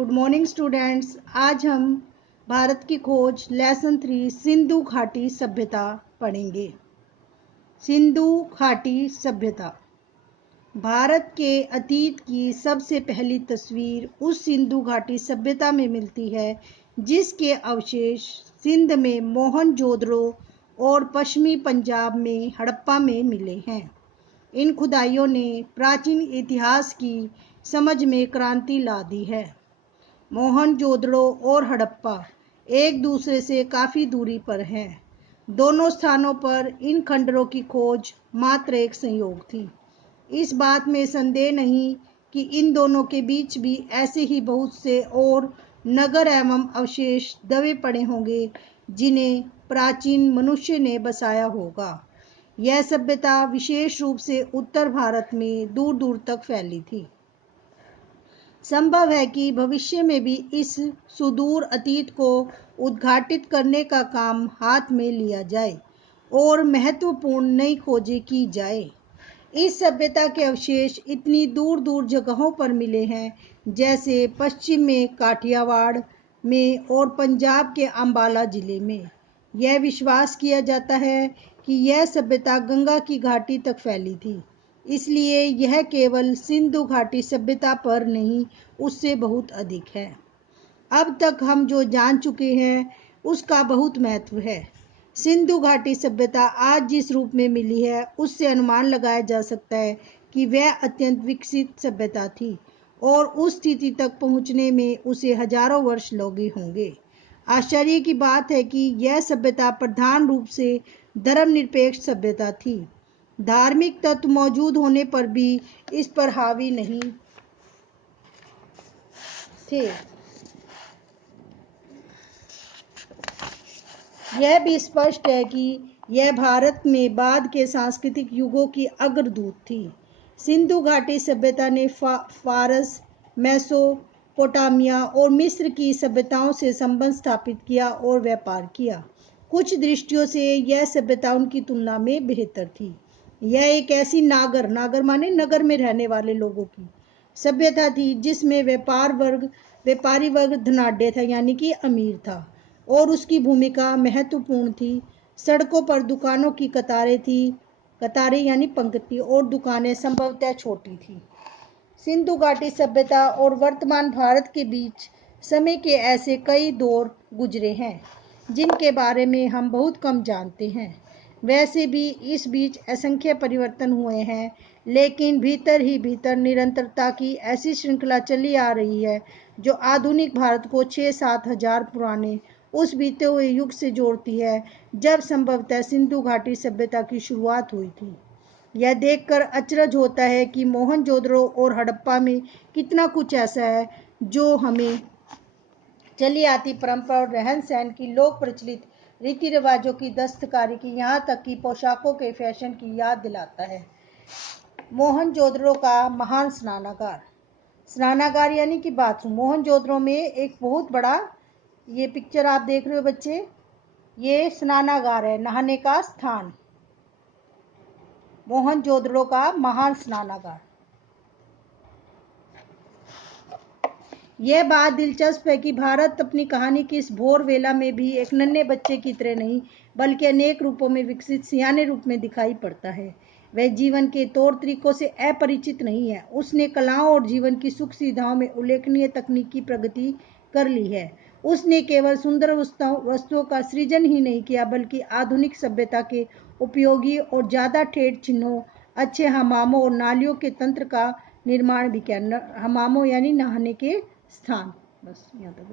Good morning students. आज हम भारत की खोज लेसन 3 सिंधु घाटी सभ्यता पढ़ेंगे। सिंधु घाटी सभ्यता भारत के अतीत की सबसे पहली तस्वीर उस सिंधु घाटी सभ्यता में मिलती है जिसके अवशेष सिंध में मोहनजोदड़ो और पश्चिमी पंजाब में हड़प्पा में मिले हैं। इन खुदाइयों ने प्राचीन इतिहास की समझ में क्रांति ला दी है। मोहनजोदड़ो और हड़प्पा एक दूसरे से काफ़ी दूरी पर हैं। दोनों स्थानों पर इन खंडरों की खोज मात्र एक संयोग थी। इस बात में संदेह नहीं कि इन दोनों के बीच भी ऐसे ही बहुत से और नगर एवं अवशेष दबे पड़े होंगे जिन्हें प्राचीन मनुष्य ने बसाया होगा। यह सभ्यता विशेष रूप से उत्तर भारत में दूर दूर तक फैली थी। संभव है कि भविष्य में भी इस सुदूर अतीत को उद्घाटित करने का काम हाथ में लिया जाए और महत्वपूर्ण नई खोजें की जाए। इस सभ्यता के अवशेष इतनी दूर दूर जगहों पर मिले हैं, जैसे पश्चिम में काठियावाड़ में और पंजाब के अंबाला जिले में। यह विश्वास किया जाता है कि यह सभ्यता गंगा की घाटी तक फैली थी, इसलिए यह केवल सिंधु घाटी सभ्यता पर नहीं, उससे बहुत अधिक है। अब तक हम जो जान चुके हैं उसका बहुत महत्व है। सिंधु घाटी सभ्यता आज जिस रूप में मिली है उससे अनुमान लगाया जा सकता है कि वह अत्यंत विकसित सभ्यता थी और उस स्थिति तक पहुंचने में उसे हजारों वर्ष लगे होंगे। आश्चर्य की बात है कि यह सभ्यता प्रधान रूप से धर्मनिरपेक्ष सभ्यता थी। धार्मिक तत्व मौजूद होने पर भी इस पर हावी नहीं थे। यह भी स्पष्ट है कि यह भारत में बाद के सांस्कृतिक युगों की अग्रदूत थी। सिंधु घाटी सभ्यता ने फारस, मेसोपोटामिया और मिस्र की सभ्यताओं से संबंध स्थापित किया और व्यापार किया। कुछ दृष्टियों से यह सभ्यता उनकी तुलना में बेहतर थी। यह एक ऐसी नागर माने नगर में रहने वाले लोगों की सभ्यता थी जिसमें व्यापारी वर्ग धनाढ्य था, यानी कि अमीर था, और उसकी भूमिका महत्वपूर्ण थी। सड़कों पर दुकानों की कतारें यानी पंक्ति, और दुकानें संभवतः छोटी थी। सिंधु घाटी सभ्यता और वर्तमान भारत के बीच समय के ऐसे कई दौर गुजरे हैं जिनके बारे में हम बहुत कम जानते हैं। वैसे भी इस बीच असंख्य परिवर्तन हुए हैं, लेकिन भीतर ही भीतर निरंतरता की ऐसी श्रृंखला चली आ रही है जो आधुनिक भारत को 6-7 हजार पुराने उस बीते हुए युग से जोड़ती है जब संभवतः सिंधु घाटी सभ्यता की शुरुआत हुई थी। यह देखकर अचरज होता है कि मोहनजोदड़ो और हड़प्पा में कितना कुछ ऐसा है जो हमें चली आती परंपरा और रहन सहन की, लोक प्रचलित रीति रिवाजों की, दस्तकारी की, यहाँ तक कि पोशाकों के फैशन की याद दिलाता है। मोहनजोदड़ो का महान स्नानागार यानी कि बाथरूम। मोहनजोदड़ो में एक बहुत बड़ा, ये पिक्चर आप देख रहे हो बच्चे, ये स्नानागार है, नहाने का स्थान। मोहनजोदड़ो का महान स्नानागार। यह बात दिलचस्प है कि भारत अपनी कहानी की इस भोर वेला में भी एक नन्हे बच्चे की तरह नहीं, बल्कि अनेक रूपों में विकसित सियाने रूप में दिखाई पड़ता है। वह जीवन के तौर तरीकों से अपरिचित नहीं है। उसने कलाओं और जीवन की सुख सुविधाओं में उल्लेखनीय तकनीकी प्रगति कर ली है। उसने केवल सुंदर वस्तुओं का सृजन ही नहीं किया, बल्कि आधुनिक सभ्यता के उपयोगी और ज़्यादा ठेठ चिन्हों, अच्छे हमामों और नालियों के तंत्र का निर्माण भी किया। हमामों यानी नहाने के स्थान। बस यहाँ तक।